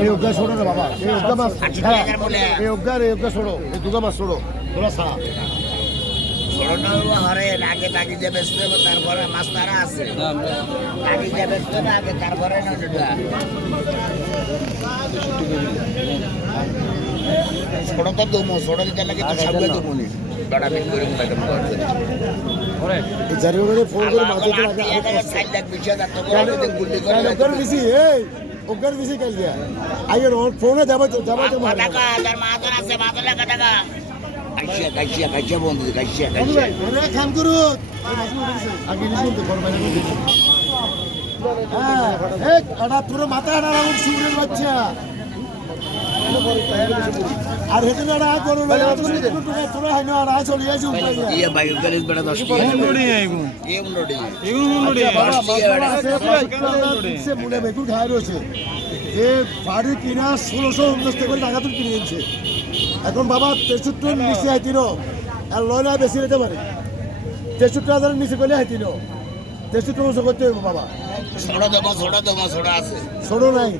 এই অজ্ঞা ছোড়ো না বাবা এই অজ্ঞা মাছ। হ্যাঁ এই অজ্ঞা এই অজ্ঞা ছোড়ো এই দুগা মাছ ছোড়ো তোরা সা ছোটটা হরে আগে টাকি দিয়ে বেচতে হবে তারপরে মাছ তারা আছে। তারপরে ছোট তো দুমো ছোট দিতে লাগে তো সব দুমো নি। বড় করে করে ফোন করে আগে হাজার তো করে যদি গুলি করে কাল এই অজ্ঞার বেশি কাল দিয়া? আগে ওর ফোনে যাবে তো যাবে তো মার টাকা তার মাদর আছে মাদর লাগা টাকা। কাইছিয়া কাইছিয়া কাইছিয়া বন্ধু কাইছিয়া কাইছিয়া আরে খান করু। আগে নিয়ে তো করবে না হ্যাঁ পুরো মাথা রাখুন সুরের বাচ্চা। আর হেতু না আড়া করো না তোরা হয় না আড়া চলে যাচ্ছে উপায় নেই ইয়ে বেড়া টাকা সে রয়েছে? এ বাড়ি কিনা করে টাকা কিনে এখন বাবা তেষট্টি নিচে হাইতিন আর লয় না বেশি নিতে পারে। তেষট্টি হাজারের নিচে করলে হাইতিন তেষট্টি করতে হবে বাবা। ছোড়া দেবো ছোড়া দেবো ছোড়া আছে। নাই।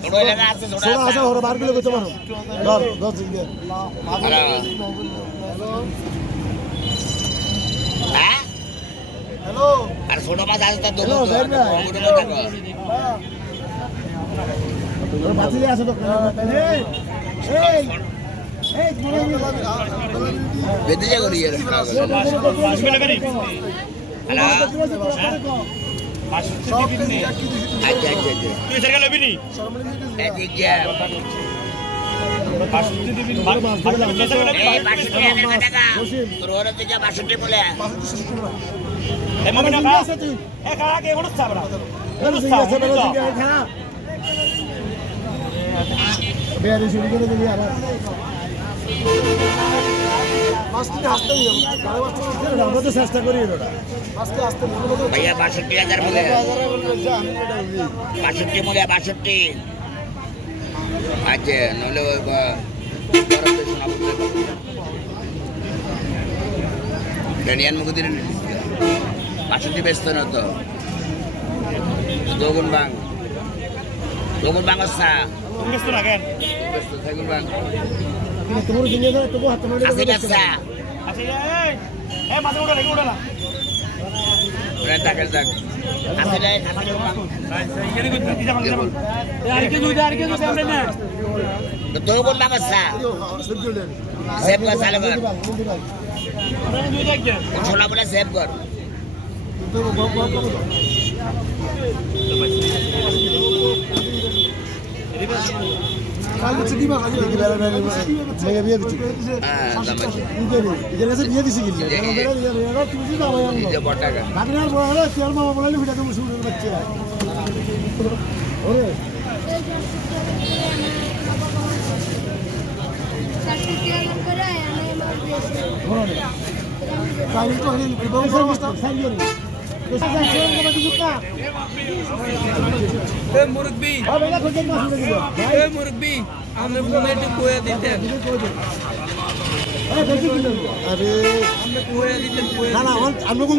ছোড়া আছে ওরা বার কিলো করতে পারো। দশ দশ দিন হ্যাঁ? হ্যালো? আর ছোট মাছ আছে তো Hello, দেবো very nice. মোটা মাছ থাকো বাতিলে আছে তো এই এই এই বেঁধে যা করি হ্যালো? আচ্ছা আচ্ছা আচ্ছা বাষট্টি বলে বেয়ারি শুরু করে দিবি আবার আমরা তো চেষ্টা করি ভাইয়া বাষট্টি হাজার বলে। বাষট্টি মূল্য বাষট্টি আচ্ছা নইলে। ড্যানিয়ান মুখ দিলে বাষট্টি ব্যস্ত না তো? দগুন বাং। দগুন বাং আসা ব্যস্ত থাকুন বাং। তোমার দিনে ধরে তবু হাতে মারি আসি ব্যবসা। ওরা টাকার দাগ। আসলে আসলে বাং দগুন বাং আসা সেভ কর চালু কর। ছোলা বলে সেভ কর। দিচ্ছি হ্যাঁ দাম আছে এদের কাছে হলে হলি মুরব্বি আমরা ফোনে একটু কয়ে দিতেন আরে না না আমি কোন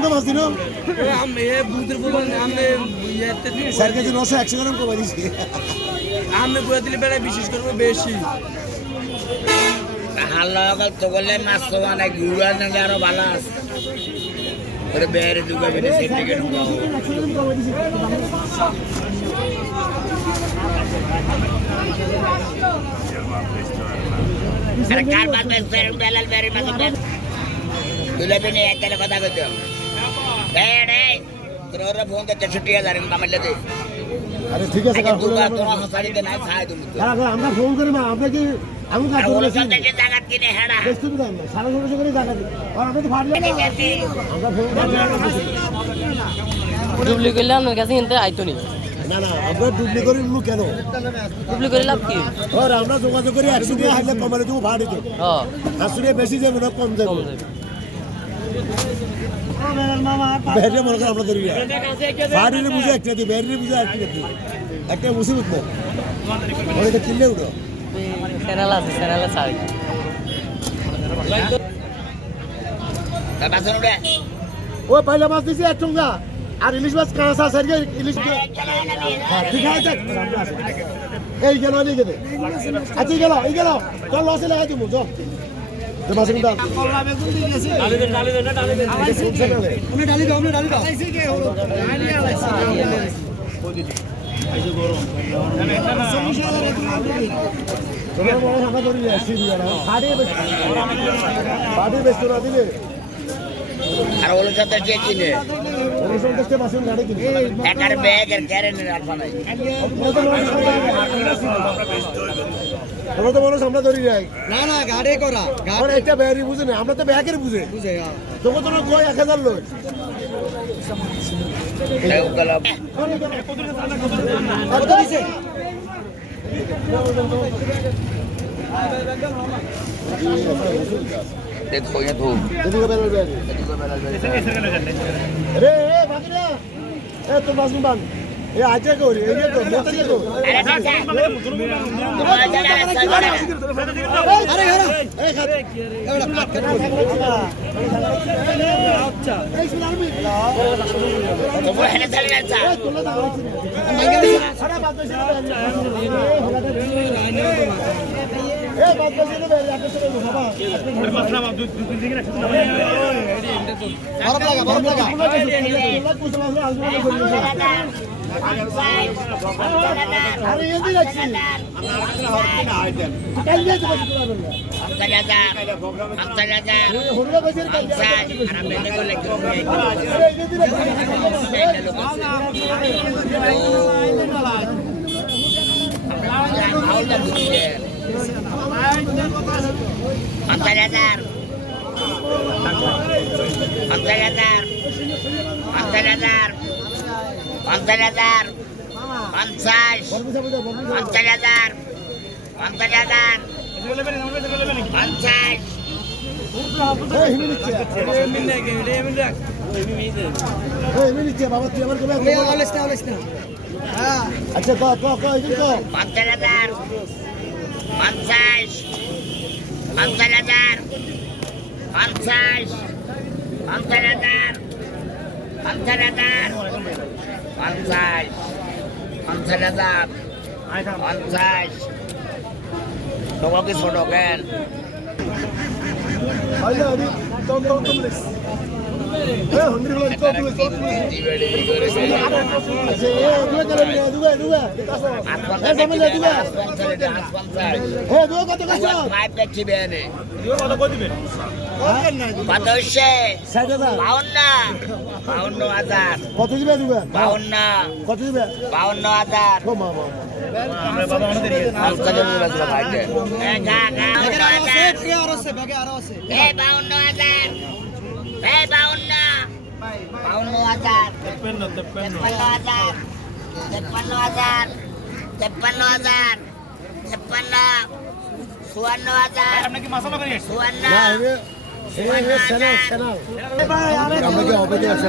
আমি এ আমি ইয়েতে স্যার কাছে নশো একশো গ্রাম কমে দিছি। আমি দিলে বেড়া বিশেষ করব বেশি। হাল্লা কাল তো মাছ তো মানে গুড়া না আরও ভালো আছে। ওরে বেরে দুগা বেরে সেফ টিকেট আরে কার বাদ বেরে বেলাল বেরে মাছ বের দুলে বিনে একটা কথা কইতো এই রে তোর ওরে ফোন করতে ছুটি হাজার কামাইলে দে আরে ঠিক আছে নাই ছাই তুমি আমরা ফোন করি না আমরা কি আমি জায়গা কিনে হেডা। সারা ষোলোশো করে দিই আর আমরা তো ফাটলে না আমরা ফোন করি ডুবলি করলে আপনার কাছে কিনতে আইতো নি। না না আমরা ডুবলি করি কেন? ডুবলি করে লাভ কি? আর আমরা যোগাযোগ করি একশো টাকা হারলে কমালে তুমি ভাড়া দিত। একশো টাকা বেশি যাবে না কম যাবে। ব্যাটারি মনে আমরা বুঝে একটা দিই ব্যাটারি বুঝে একটা দিই একটা মুসিবত না। কিনলে উঠো। সেরাল আছে সেরালে ছাড়ি ও পয়লা মাছ দিছি এক টঙ্কা আর ইলিশ মাছ কাঁচা সারিয়ে ইলিশ হ্যাঁ, ঠিক আছে। এই গেল এই গেলে। আচ্ছা গেল এই গেল। চল লসে লাগাই দিব চল ডালি দাও ডালি দাও। তোমার হয় আমরা ধরি যাচ্ছি বাড়ি বেচতো না দিলে আর ওগুলো সাথে গাড়ি কিনে। একার ব্যাগের ক্যারেনের আলফা নাই আমরা তো মানুষ আমরা ধরি যাই না না গাড়ি করা একটা ব্যাগই বুঝে না আমরা তো ব্যাগের বুঝে। বুঝে গা তখন তোর কয় এক হাজার লোক দেখো ये धूप देखो बेल बेल देखो बेल बेल रे बाकी रे ए तो बाजू बांध করি এই যে তো মোটর যে তো আরে চাচা তোমার জায়গা আছে আরে ঘর এই খাত এবারে কাট কাট আচ্ছা তোমার হেনে চলে যাচ্ছে এই তোলা দাও সারা বাদ বসে এ বাদ বসে নে বের আপনি চলে বাবা বরফ লাগা বরফ লাগা আরে এই দিন আছি কাল দিয়ে তো আমতা যাজা আমতা যাজা হরুয়া বসে কাল আমসাজ আর আমতা যাজার পঞ্চাশ পঞ্চাশ হাজার পঞ্চাশ হাজার, পঞ্চাশ। আচ্ছা পঞ্চাশ হাজার, পঞ্চাশ পঞ্চাশ হাজার, পঞ্চাশ পঞ্চাশ হাজার পঞ্চাশ হাজার। পঞ্চাশ পঞ্চাশ হাজার পঞ্চাশ। তোমার কি ছোট কেন? আচ্ছা কত কত হচ্ছে বাউন্ন। বাউন্ন হাজার। কত দিবে দুয়া বাউন্ন। কত দিবে? বাউন্ন হাজার। বাউন্ন হাজার। বাউন্ন বাউন্ন। হাজার। তেপ্পান্ন হাজার। তেপ্পান্ন হাজার। তেপ্পান্ন হাজার। তেপ্পান্ন। চুয়ান্ন হাজার। চুয়ান্ন। আমরা কি অবধি আছে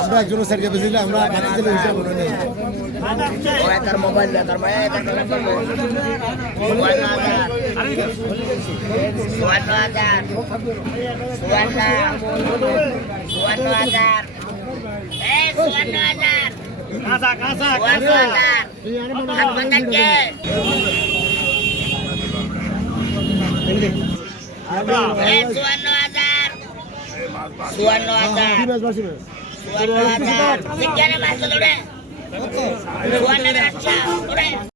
আমরা একজন স্যারকে বেশিলে আমরা বাকি দিলে হিসাব করে নেই চুয়ান্ন হাজার। চুয়ান্ন হাজার। চুয়ান্ন হাজার চুয়ান্ন হাজার। বিজ্ঞানের মাছ ধরে চুয়ান্ন হাজার